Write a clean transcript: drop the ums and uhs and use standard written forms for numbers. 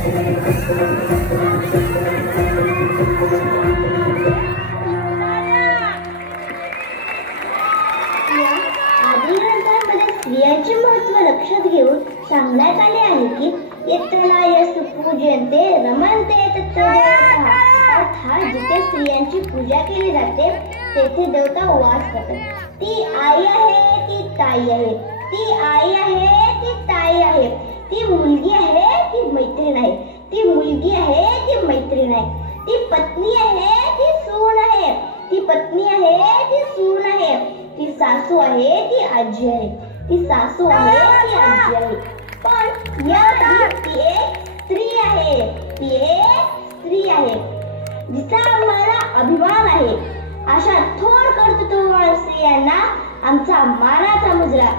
स्त्रियांचे महत्त्व लक्षात घेऊन सांगण्यात आले आहे की यत्रा यस्तु पूजन्ते रमन्ते तत्र देवताः, अर्थात जिथे स्त्रियांची पूजा केली जाते तेथे देवता वास करतात. ती आई आहे ती ताई आहे, ती आई आहे ती ताई आहे, ती मुलगी आहे ती मैत्रीण आहे, ती मुलगी आहे ती मैत्रीण आहे, ती पत्नी आहे ती सून आहे, ती पत्नी आहे ती सून आहे, ती सासू आहे ती आजी आहे, ती सासू आहे ती आजी आहे. पण याआधी ती एक स्त्री आहे, ती एक स्त्री आहे जिचा आम्हाला अभिमान आहे. अशा थोर कर्तृत्ववान स्त्रियांना आमचा मानाचा मुजरा.